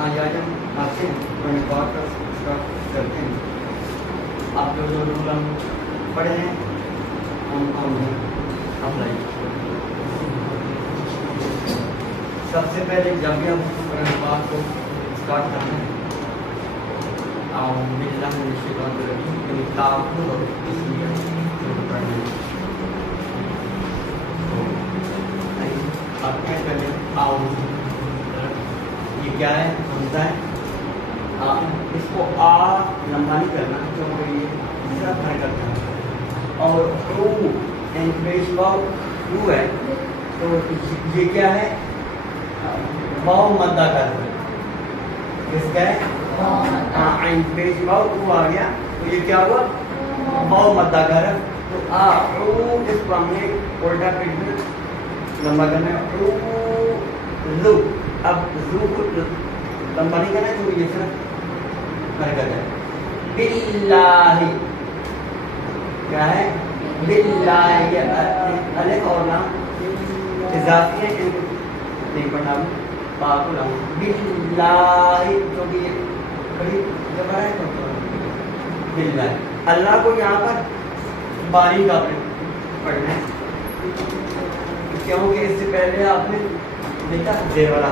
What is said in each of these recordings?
आज हम आपसे रिकॉर्ड का स्टार्ट करते हैं। आप जो रूल हम पढ़े हैं हम अप्लाई। सबसे पहले जब भी हम रिकॉर्ड को स्टार्ट करते हैं आप क्या करें, ये क्या है हमजा है, इसको आ लंबा नहीं करना क्योंकि ये दूसरा हरकत है। और रू एंड पेश वाव रू है तो ये क्या है, वाव मद्दा कर इसका है एंड पेश वाव रू आ गया तो ये क्या हुआ, वाव मद्दा कर। तो आ रू इसको हमने उल्टा पीट में लंबा करना है। रू अब रू को लंबा नहीं करना तो ये फिर हरकत है। बिल्लाहि क्या है, बिल्लाहि अलिफ और लाम इजाफी है, नहीं पढ़ना बाको लाम बिल्लाहि तो भी बड़ी जबर है। बिल्लाहि अल्लाह को यहाँ पर बारी का पढ़ना है क्योंकि इससे पहले आपने देखा जेर वाला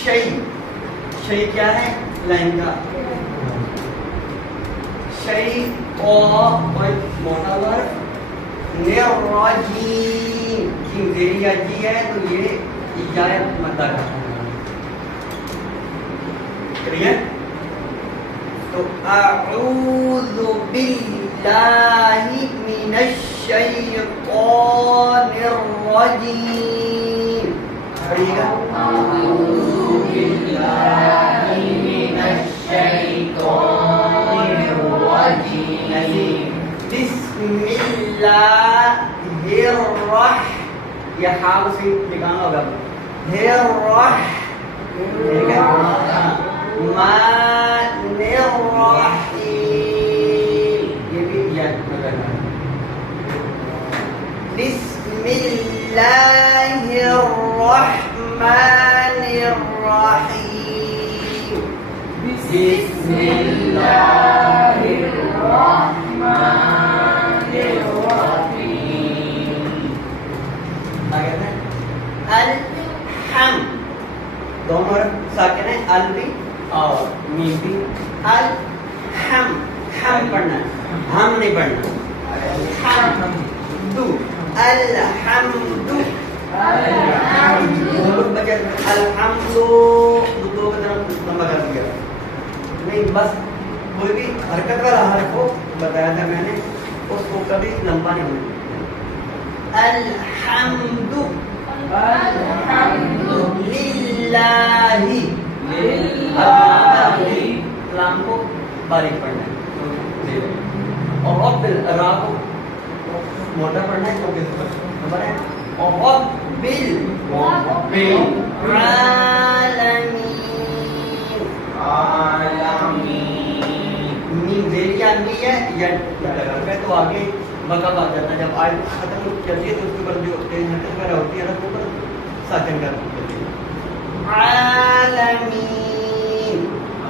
शै शै क्या है, लाइन का शै और मोटा वर्ग निर्राजीम जेरिया जी है तो ये इजायत मद्दा का क्लियर। तो अऊज़ु बिल्लाहि मिनश शैतानिर रजीम, अऊज़ु बिल्लाहि मिनश शैतानिर रजीम, बिस्मिल्लाहिर रहमानिर, ये हाल से निकालना होगा ठीक है, मानिर रहीम ये भी याद रखना। बिस्मिल्लाहिर रहमानिर रहीम, बिस्मिल्लाहिर रहमानिर रहीम। आगे है अल-हम, दोनों साकिन है, अल भी और मीम भी। अल-हम हम पढ़ना, हम नहीं पढ़ना। हमदु अलहम्दु अलहम्दु अलहम्दु दो की तरफ लंबा कर दिया नहीं, बस कोई भी हरकत वाला हरफ को बताया था मैंने, उसको कभी लंबा नहीं होना। अलहम्दु अलहम्दु लिल्लाहि लिल्लाहि, लाम को बारीक पढ़ना है और रब्बिल रा को मोटा पढ़ना है क्योंकि नंबर है। और रब्बिल आलमीन, मीम जेरिया भी है या लगा तो आगे मकब आ जाता है। जब आयत खत्म करती है तो उसके ऊपर जो हरकत वगैरह होती है ना वो ऊपर साकिन कर देती है। आलमीन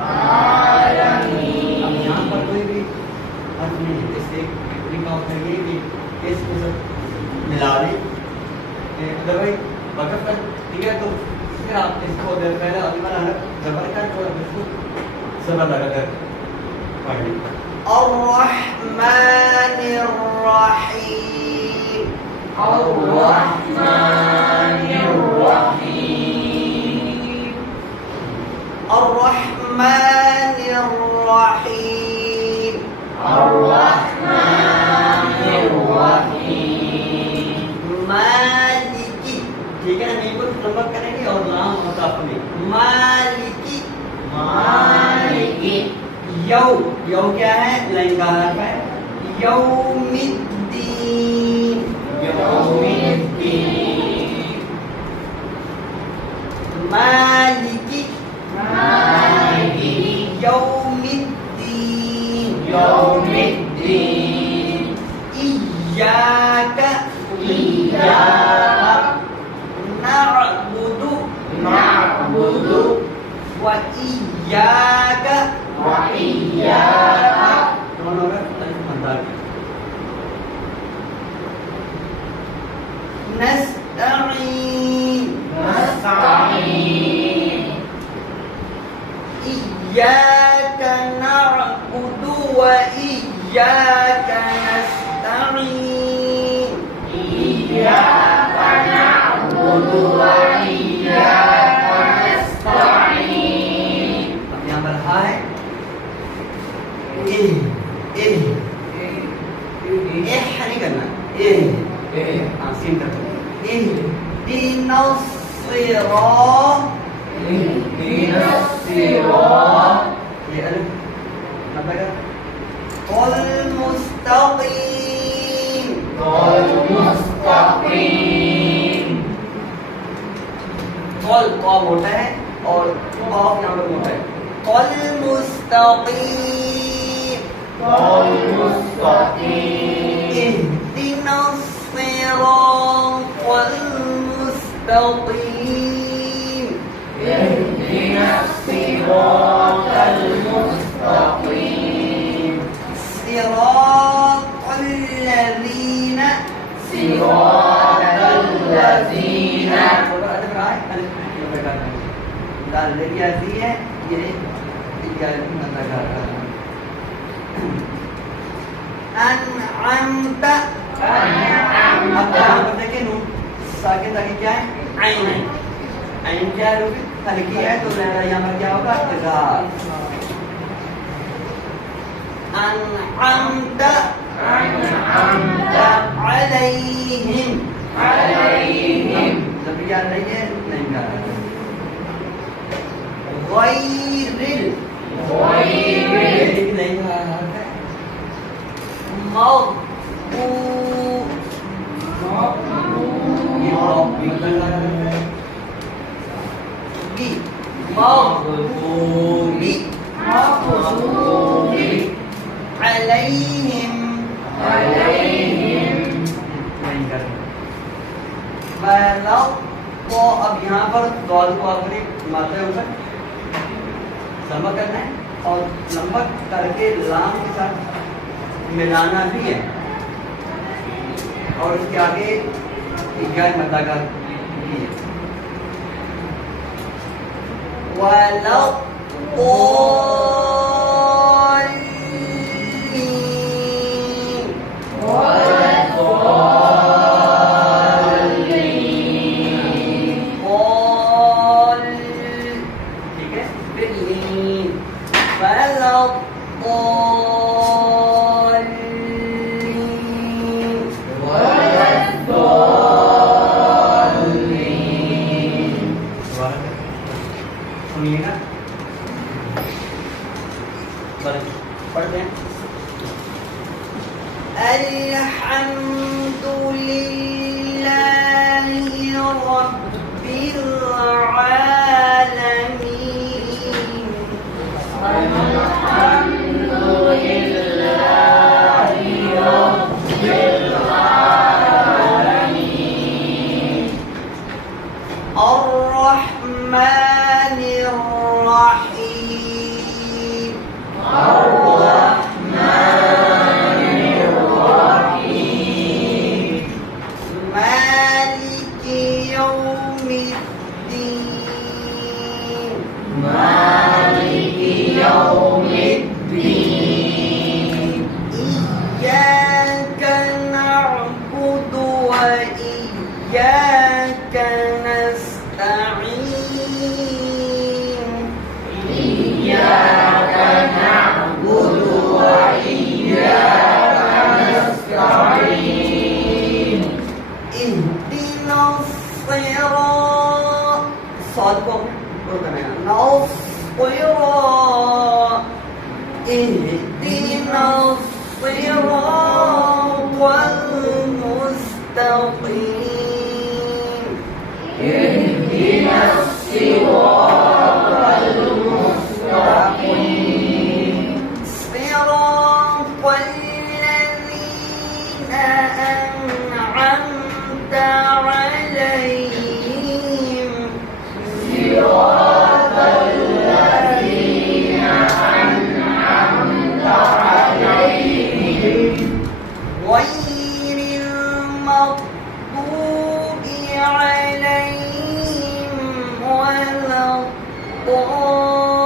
आलमीन, अब यहाँ पर कोई भी अर्थ नहीं है, इससे लिखा होता है ये कि इसको सब मिला दें अदरवाइज वक़्त पर ठीक है। तो फिर आप इसको पहले अली वाला हरफ जबर का और इसको सबा लगा कर पढ़ लें। अर्रहमानिर रहीम अर्रहमानिर रहीम अर्रहमानिर रहीम अर्रहमानिर रहीम। मालिकी, ठीक है ना, नहीं को लंबा करेंगे और लाम मुताफ में मालिकी मालिकी। यौ यौ क्या है, लाइन का हरफ है। यौमिद्दीन यौमिद्दीन। मालिकी मालिकी यौमिद्दीन यौमिद्दीन। इय्याका इय्याका नअबुदु नअबुदु وإياك दोनों में अंतर नस्तईन إياك نعبد وإياك نستعين अब यहाँ पर है नहीं करना हाँ सीन कर اهدنا الصراط ये अलग मतलब المستقيم قل قا मोटा है और قاف यहाँ पर मोटा है المستقيم اهدنا الصراط المستقيم صراط الذين أنعمت अब यहाँ पर देखिए नून साकिन ताकि क्या है आइन है आइन क्या है हल्की है तो यहाँ पर क्या होगा इज़हार أنعمت عليهم जब याद नहीं है नहीं कर غير नहीं مغضوب عليهم तो अब यहाँ पर दौल को अपने मात्रा ऊपर जमा करना है और लंबा करके लाम के साथ मिलाना भी है और इसके आगे इक्यान मद्दा का भी है वाला सुनिएगा पढ़ते हैं अल्हम्दुलिल्लाहि रब्बिल आलमीन अर्रहमानिर रहीम मालिकी यौमिद्दीन इय्याका नअबुदु व इय्याका नस्तईन اهدنا الصراط صاد کو کرنا الصراط اهدنا الصراط المستقيم صراط الذين أنعمت عليهم عليهم ولا الضالين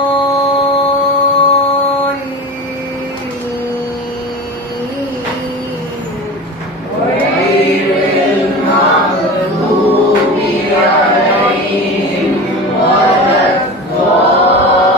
غير المغضوب عليهم ولا الضالين.